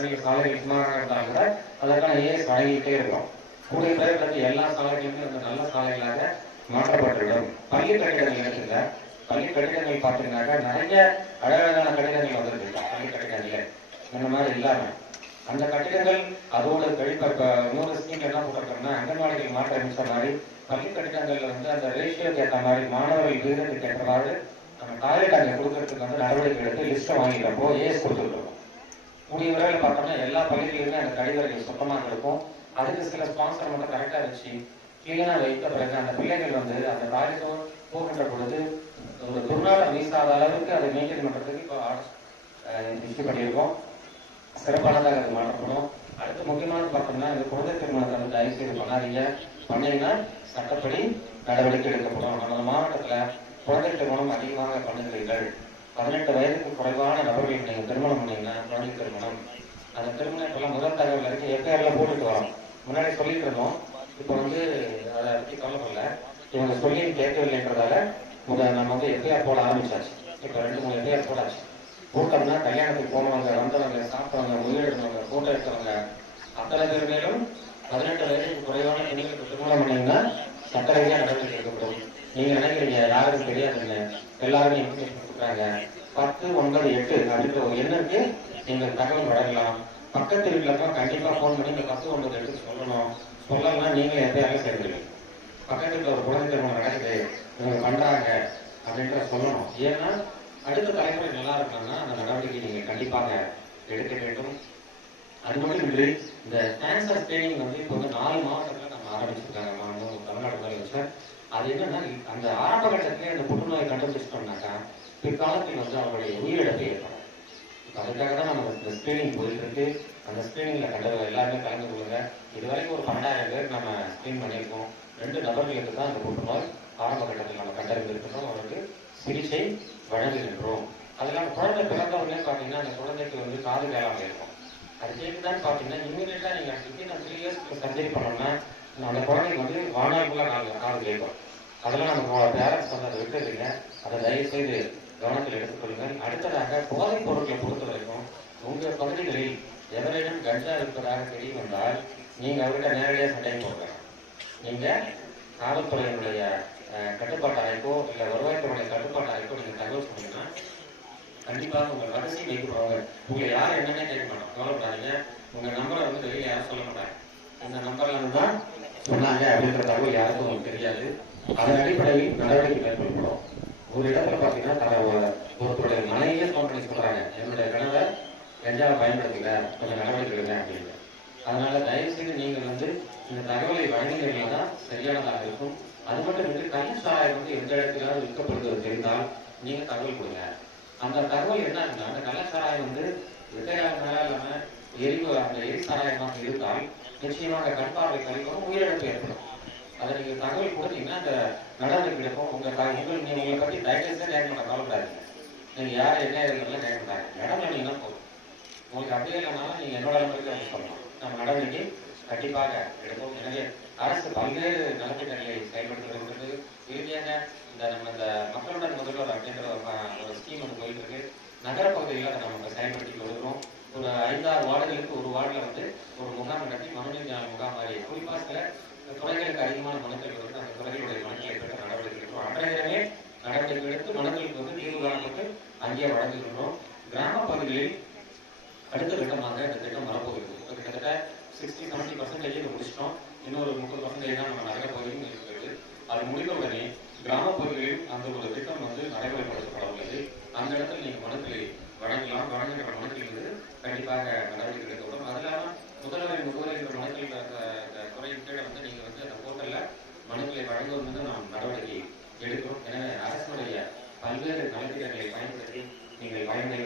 இடங்களில் சாலைகள் சுமாராக இருந்தால் கூட அதற்கான ஏஎஸ் வழங்கிட்டே இருக்கும். கூடிய பேர் எல்லா சாலைகளுமே நல்ல சாலைகளாக மாற்றப்பட்டுவிடும் பள்ளி கட்டிடங்கள் இடத்துல பள்ளி கட்டிடங்கள் பார்த்தீங்கன்னாக்கா நிறைய அழகழகான கட்டிடங்கள் வந்திருக்கு பள்ளி கட்டிடங்களே இந்த மாதிரி இல்லாம. அந்த கட்டிடங்கள் அதோட கழிப்ப இப்ப இன்னொரு ஸ்கீம் என்ன போட்டிருக்கோம்னா அங்கன்வாடிகள் மாற்ற மாதிரி பள்ளி கட்டிடங்கள்ல வந்து அந்த ரேஷியோக்கு ஏற்ற மாதிரி மாணவர்கள் விகிதத்துக்கு ஏற்ற மாதிரி நம்ம டாய்லெட் அங்கே கொடுக்கறதுக்கு வந்து நடவடிக்கை எடுத்து லிஸ்ட்டை வாங்கிக்கிறப்போ ஏஸ் கொடுத்துருக்கோம். கூடிய விரைவில் பார்த்தோம்னா எல்லா பகுதியிலுமே அந்த கழிவறைகள் சுத்தமாக இருக்கும். அதுக்கு சில ஸ்பான்சர் மட்டும் கரெக்டாக வச்சு கிளீனாக வைத்த பிறகு அந்த பிள்ளைகள் வந்து அந்த டாய்லெட்டும் போகின்ற பொழுது ஒரு துர்நாற்றம் வீசாத அளவுக்கு அதை மெயின்டைன் பண்ணுறதுக்கு இப்போ இஷ்யூ பண்ணியிருக்கோம். சிறப்பானதாக அது மாற்றப்படும். அடுத்து முக்கியமானது பார்த்தோம்னா இந்த குழந்தை திருமணத்தை வந்து தயவு செய்து பண்ணாதீங்க. பண்ணீங்கன்னா சட்டப்படி நடவடிக்கை எடுக்கப்படும். நமது மாவட்டத்தில் குழந்தை திருமணம் அதிகமாக பண்ணுகிறீர்கள். பதினெட்டு வயதுக்கு குறைவான நபர்கள் நீங்கள் திருமணம் பண்ணீங்கன்னா திருமணம் அந்த திருமணத்தெல்லாம் முதல் தகவல் இருக்கு எஃப்ஐஆர்ல போட்டுட்டு வரோம். முன்னாடி சொல்லிட்டு இருந்தோம். இப்போ வந்து அதை பற்றி கவலைப்படல. இவங்க சொல்லி கேட்கவில்லைன்றதால முதல் நம்ம வந்து எஃப்ஐஆர் போட ஆரம்பிச்சாச்சு. இப்போ ரெண்டு மூணு எஃப்ஐஆர் போடாச்சு கூட்டம்னா கல்யாணத்துக்கு போனவங்க வந்தவங்க சாப்பிட்டவங்க முதலெடுத்தவங்க கூட்டம் எடுத்தவங்க அத்தனை பேர் மேலும் பதினெட்டு வயதுக்கு குறைவான பெண்களுக்கு திருமணம் பண்ணீங்கன்னா சட்டரீதியாக நடவடிக்கை எடுக்கப்படும் நீங்க நினைக்கிறீங்க யாருக்கும் தெரியாதுங்க. எல்லாருமே இன்ஃபர்மேஷன் கொடுக்குறாங்க. பத்து ஒன்பது எட்டு அப்படின்ற ஒரு எண்ணுக்கு நீங்கள் தகவல் வழங்கலாம். பக்கத்து வீட்டில் தான் கண்டிப்பா ஃபோன் பண்ணி இந்த பத்து ஒன்பது எட்டு சொல்லணும். சொல்லலாம் நீங்களே எப்பயாவது சேர்ந்துருவீங்க பக்கத்து வீட்டில் ஒரு குழந்தை திருமணம் நடக்குது. இவங்க பண்றாங்க அப்படின்ற சொல்லணும். ஏன்னா அடுத்த தலைமுறை நல்லா இருக்கணும்னா அந்த நடவடிக்கை நீங்க கண்டிப்பாக எடுக்க வேண்டும். அது மட்டும் இன்றி இந்த கேன்சர் ஸ்கிரீனிங் வந்து இப்போ வந்து நாலு மாவட்டத்தில் நம்ம ஆரம்பிச்சிருக்காங்க. மாநிலம் தமிழ்நாடு முதலமைச்சர். அது என்னன்னா அந்த ஆரம்ப கட்டத்திலே அந்த புற்றுநோயை கண்டுபிடிச்சிட்டோம்னாக்கா பிற்காலத்தில் வந்து அவருடைய உயிரிழப்பு ஏற்படும் அதுக்காக தான் நம்ம இந்த ஸ்கிரீனிங் போயிட்டு இருக்கு அந்த ஸ்கிரீனிங்ல கண்டு எல்லாருமே கலந்து கொள்ளுங்க. இது வரைக்கும் ஒரு பன்னெண்டாயிரம் பேர் நம்ம ஸ்கிரீன் பண்ணியிருக்கோம். ரெண்டு நபர்களுக்கு தான் அந்த புற்றுநோய் ஆரம்ப கட்டத்தில் நம்ம கண்டறிந்திருக்கிறோம். அவருக்கு சிகிச்சை வழங்குகின்றோம். அதெல்லாம் குழந்தை பிறந்த உடனே பார்த்தீங்கன்னா அந்த குழந்தைக்கு வந்து காது கேளாமல் இருக்கும். அது கேட்டுதான் பார்த்தீங்கன்னா இமீடியட்டா நீங்கள் வித்தின் த்ரீ இயர்ஸ் சர்ஜரி பண்ணோம்னா அந்த குழந்தைக்கு வந்து வாழ்நாளுக்குள்ள காது காது கேட்கும். அதெல்லாம் நம்ம பேரண்ட்ஸ் வந்து அதை விட்டுறீங்க அதை தயவு செய்து கவனத்தில் எடுத்துக்கொள்ளுங்கள். அடுத்ததாக போதைப் பொருட்களை பொறுத்த வரைக்கும் உங்கள் பகுதிகளில் எவரிடம் கஞ்சா இருப்பதாக தெரிய வந்தால் நீங்க அவர்கிட்ட நேரடியாக சட்டை போடுங்க நீங்க காவல்துறையினுடைய அஹ், கட்டுப்பாட்டு அறைக்கோ இல்லை வருவாய்த்துறையுடைய கட்டுப்பாட்டு அறைக்கோ நீங்கள் தகவல் சொன்னீங்கன்னா கண்டிப்பாக உங்கள் ரகசியம் வைக்கப்படுவாங்க உங்களை யார் என்னென்ன கேட்க மாட்டோம் கவலைப்படாதீங்க. உங்க நம்பரை வந்து வெளியே யாரும் சொல்ல மாட்டாங்க. அந்த நம்பர்ல தான் சொன்னாங்க அப்படின்ற தகவல் யாருக்கும் உங்களுக்கு தெரியாது. அதன் அடிப்படையில் நடவடிக்கை மேற்கொள்ளப்படும். ஒரு இடத்துல பார்த்தீங்கன்னா ஒருத்தருடைய மனைவியே ஃபோன் பண்ணி சொல்றாங்க. என்னுடைய கணவர் கஞ்சாவை பயன்படுத்தல கொஞ்சம் நடவடிக்கை எடுங்க அப்படின்னு. அதனால தயவு செய்து நீங்கள் வந்து இந்த தகவலை வழங்கினீங்கன்னா தான் சரியானதாக இருக்கும். அது மட்டும் இன்றி கள்ள சாராயம் வந்து எந்த இடத்துலாவது விற்கப்படுவது தெரிந்தால் நீங்க தகவல் கொடுங்க. அந்த தகவல் என்னன்னா அந்த கள்ள சாராயம் வந்து விதையாக இல்லாம எரிவு அந்த எரி சாராயமாக இருந்தால் நிச்சயமாக கண்பார்வை கழிவும் உயிரிழப்பு ஏற்படும் அதை நீங்க தகவல் கொடுத்தீங்கன்னா அந்த நடவடிக்கை பாருங்க உங்க த- உங்களுக்கு நீங்க உங்களை பத்தி டைட்டல்ஸே கேட்க மாட்டாங்க கவலைப்படாதீங்க நீங்க யார் என்ன இருந்தாலும் கேட்க பண்ணாங்க இடம் சொன்னீங்கன்னா போதும் உங்களுக்கு அப்படியே இல்லைனாலும் நீங்க என்னோட நம்பருக்கு யூஸ் பண்ணலாம் நம்ம நடவடிக்கை கண்டிப்பாக எடுப்போம். எனவே அரசு பல்வேறு நலத்திட்டங்களை செயல்படுத்தி வருகிறது. இறுதியாக இந்த நம்ம இந்த மக்களுடன் முதல்வர் அப்படின்ற ஒரு ஒரு ஸ்கீம் வந்து போயிட்டு இருக்கு. நகரப்பகுதியில் அதை நம்ம செயல்படுத்தி வருகிறோம். ஒரு ஐந்தாறு வார்டுகளுக்கு ஒரு வார்டில் வந்து ஒரு முகாம் நடத்தி மனுநீதி நாள் முகாம் மாதிரி. குறிப்பாக சில துறைகளுக்கு அதிகமான மனுக்கள் வந்து அந்த துறைகளுடைய மனுக்களை பெற்ற நடவடிக்கை எடுக்கிறோம் நடவடிக்கை எடுத்து மனங்களுக்கு வந்து தீர்வு காணப்பட்டு அங்கேயே வழங்குகின்றோம் கிராம பகுதிகளில் அடுத்த கட்டமாக இந்த திட்டம் வரப்போகிறது. இப்போ கிட்டத்தட்ட சிக்ஸ்டி செவன்டி பர்சன்டேஜ் முடிச்சிட்டோம். இன்னொரு முப்பது பர்சன்டேஜ் தான் நம்ம நகர பகுதியும் இருக்கிறது. அது முடிந்த உடனே கிராம பகுதிகளில் அந்த ஒரு திட்டம் வந்து நடைமுறைப்படுத்தப்பட உள்ளது அந்த இடத்துல நீங்கள் மனுக்களை வழங்கலாம். வழங்குகிற மனத்தில் வந்து கண்டிப்பாக நடவடிக்கை எடுக்கப்படும் அது இல்லாம முதல்வரின் முகவரின்ற மனத்தில் குறையின் கீழே வந்து நீங்கள் வந்து அந்த போர்ட்டலில் மனுக்களை வழங்குவது வந்து நாம் நடவடிக்கை எடுக்கும் எனவே அரசுடைய பல்வேறு நலத்திட்டங்களை பயன்படுத்தி நீங்கள் பயனை